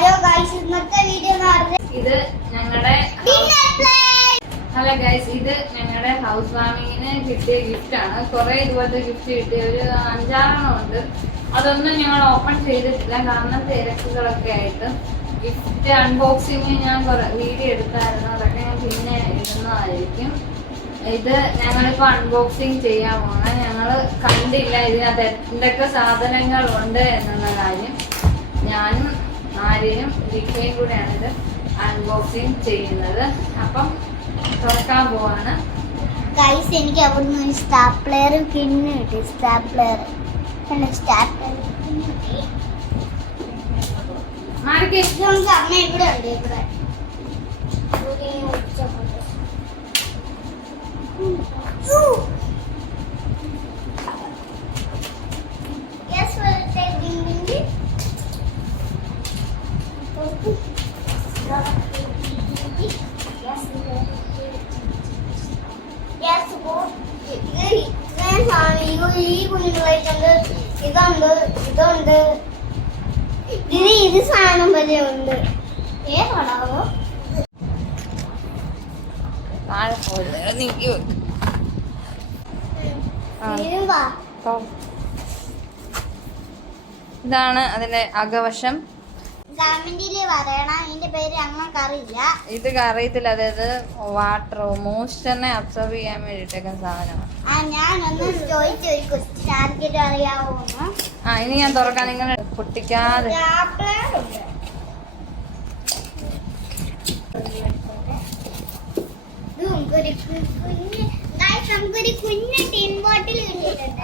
Hello guys ഇന്നത്തെ video ഇത് ഞങ്ങളുടെ ഹലോ ഗൈസ് ഇത് ഞങ്ങളുടെ ഹൗസ് വാമിങ്ങിന് കിട്ടിയ ഗിഫ്റ്റ് ആണ്. കുറെ ഇതുപോലത്തെ ഗിഫ്റ്റ് കിട്ടിയ ഒരു അഞ്ചാറെണ്ണം ഉണ്ട്. അതൊന്നും ഞങ്ങൾ ഓപ്പൺ ചെയ്തിട്ടില്ല. കാരണം തിരക്കുകളൊക്കെ ആയിട്ട് ഗിഫ്റ്റ് അൺബോക്സിങ് ഞാൻ വീഡിയോ എടുത്തായിരുന്നു. അതൊക്കെ ഞാൻ പിന്നെ ഇടുന്നതായിരിക്കും. ഇത് ഞങ്ങളിപ്പോ അൺബോക്സിങ് ചെയ്യാൻ പോണ ഞങ്ങൾ കണ്ടില്ല ഇതിനകത്ത് എന്തൊക്കെ സാധനങ്ങൾ ഉണ്ട് എന്നുള്ള കാര്യം. ഞാനും ആര്യനും ലിഖയും കൂടെയാണ് ഇത് അൺബോക്സിങ് ചെയ്യുന്നത്. അപ്പം തുറക്കാൻ പോവാണ്. ഗൈസ് എനിക്ക് അവിടുന്ന് ഒരു സ്റ്റാപ്ലെയർ കിണ്ണും കിട്ടി സ്റ്റാപ്ലെയർ പിന്നെ സ്റ്റാപ്ലെയർ അമ്മ ഇവിടെ ഉണ്ട് ഇവിടെ. ഇവിടെ ഇതുണ്ട് ഇതുണ്ട്. ഇതിന് ഇത് സാധനം വരെ ഉണ്ട്. ഏതാണാവോ ഇതാണ് അതിന്റെ അകവശം. ഇത് അറിയത്തില്ല അതായത് വാട്ടർ മോയ്സ്ചറിനെ അബ്സോർബ് ചെയ്യാൻ വേണ്ടിട്ടൊക്കെ സാധനമാണ്. ആ ഇനി ഞാൻ തുറക്കാൻ നിങ്ങൾ പൊട്ടിക്കാതെ.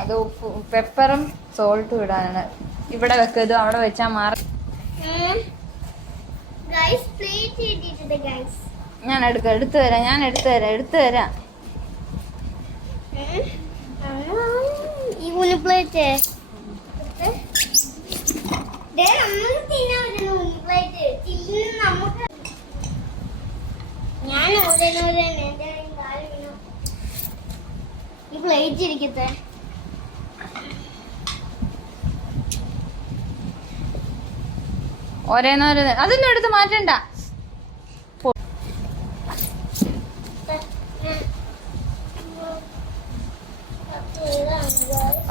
അത് ഉപ്പ് പെപ്പറും സോൾട്ടും ഇടാനാണ്. ഇവിടെ വെക്കരുത് അവിടെ വെച്ചാൽ മാറി ഞാൻ എടുക്കാം എടുത്തു തരാം ഞാൻ എടുത്തു തരാം എടുത്തു തരാം. പ്ലേറ്റ് ഞാൻ. ഈ പ്ലേറ്റ് ഇരിക്കട്ടെ. ഓരോന്നോരോ അതൊന്നും എടുത്ത് മാറ്റണ്ട.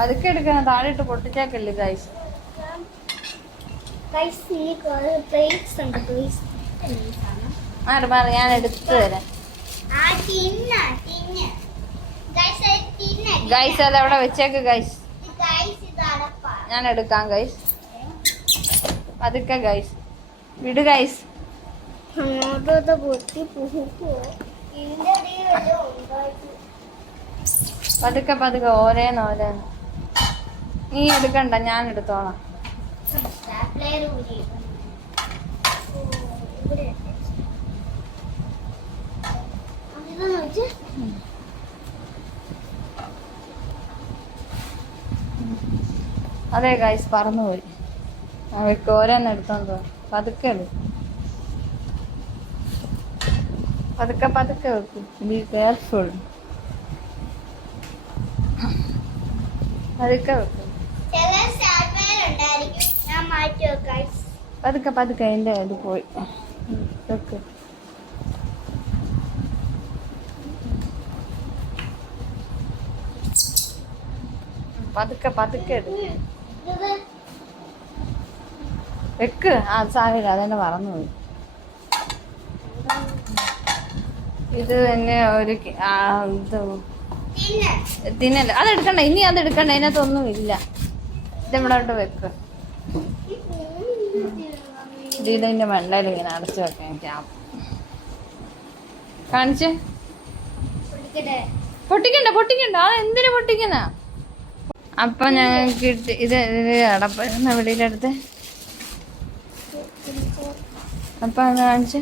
അതൊക്കെ എടുക്കണം താഴെ ഇട്ട് പൊട്ടിച്ചാക്കല്ലേ ഗൈസ് മാറി മാറി ഞാൻ എടുത്തു തരാം. ഗൈസ് അതവിടെ ഗൈസ് അത് അവിടെ വെച്ചേക്ക് ഗൈസ് ഞാൻ എടുക്കാം ഗൈസ് പതുക്കെ ഗൈസ് വിട് ഗൈസ് പതുക്കെ പതുക്കെ ഓരോന്ന് ഓരോന്ന്. നീ എടുക്കണ്ട ഞാൻ എടുത്തോളാം. അതെ ഗൈസ് പറന്നുപോയി. അവർക്ക് ഓരോന്ന് എടുത്തോണ്ട്. പതുക്കെ എടുക്കും. പതുക്കെ പതുക്കെ വെക്കും. ബി കെയർഫുൾ പതുക്കെ വെക്കും. പതുക്കെ പതുക്കെ എന്റെ ഇത് പോയി. വെക്ക്. പതുക്കെ പതുക്കെ എടുക്കും. വെക്ക്. ആ സാരില്ല അതെന്നെ മറന്നുപോയി ഇത് തന്നെ ഒരു ഇത് തിന്ന് തിന്നല്ല അതെടുക്കണ്ട ഇനി അതെടുക്കണ്ട അതിനകത്തൊന്നും ഇല്ല. ഇതെവിടോട്ട് വെക്ക്. ഇത് ഇതിന്റെ മണ്ടയിൽ ഇങ്ങനെ അടച്ചു വെക്കാൻ ക്യാപ് കാണിച്ച്? പൊട്ടിക്കണ്ട പൊട്ടിക്കണ്ട. അത് എന്തിനു പൊട്ടിക്കുന്ന? അപ്പൊ ഞങ്ങൾക്ക് കിട്ടി ഇത് ഇത് അടപ്പ വെളിയിലെടുത്ത്? അപ്പൊ ടേസ്റ്റ് കാണിച്ച്.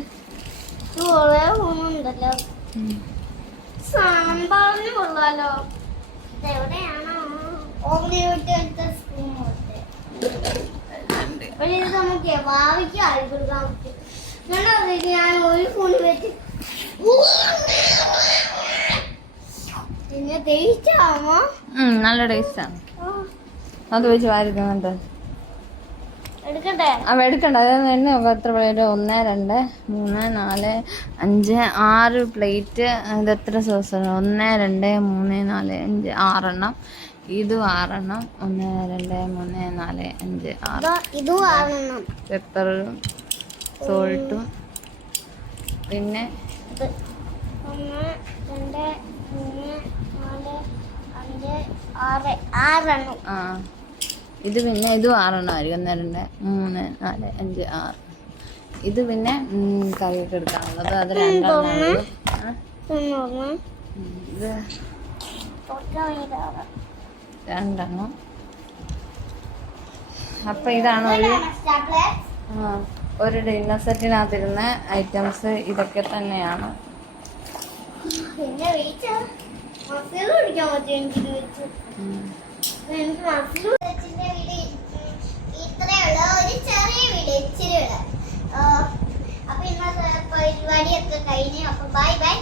സാമ്പാറിന് കൊള്ളാലോ. എവിടെയാണോ? നമുക്ക് ഭാവിക്ക് പറ്റും ഞാൻ ഒരു വെച്ച് പിന്നെ നല്ല ടേസ്റ്റാണ് അത് വെച്ച് വാരിക്കുന്നുണ്ട് അവ എടുക്കണ്ട. അതായത് എണ്ണ നോക്കാം എത്ര പ്ലേറ്റ് ഒന്ന് രണ്ട് മൂന്ന് നാല് അഞ്ച് ആറ് പ്ലേറ്റ് ഇത് എത്ര സോസ് ഒന്ന് രണ്ട് മൂന്ന് നാല് അഞ്ച് ആറെണ്ണം. ഇതും ആറെണ്ണം. ഒന്ന് രണ്ട് മൂന്ന് നാല് അഞ്ച് ആറ്. ഇതും ആറെണ്ണം. പെപ്പറും സോൾട്ടും പിന്നെ? ഇത് ഒന്ന് രണ്ട് മൂന്ന് നാല് അഞ്ച് ആറ്. ആറെണ്ണം. ആ. ഇത് പിന്നെ ഇത് ആറെണ്ണം ആയിരിക്കും. ഒന്ന് രണ്ട് മൂന്ന് നാല് അഞ്ച് ആറ്. ഇത് പിന്നെ കറിയൊക്കെ എടുക്കാനുള്ളത്. അത് രണ്ടെണ്ണം ഇത് അപ്പൊ ഇതാണ് ഒരു ഒരു ഡിന്നർ സെറ്റിനകത്തിരുന്ന ഐറ്റംസ് ഇതൊക്കെ തന്നെയാണ്. പിന്നെ എനിക്ക് ഉള്ളൂ ഒരു ചെറിയ വീഡിയോ ഇച്ചിരി അപ്പൊ ഇന്നത്തെ പരിപാടിയൊക്കെ കഴിഞ്ഞു. അപ്പൊ ബൈ ബൈ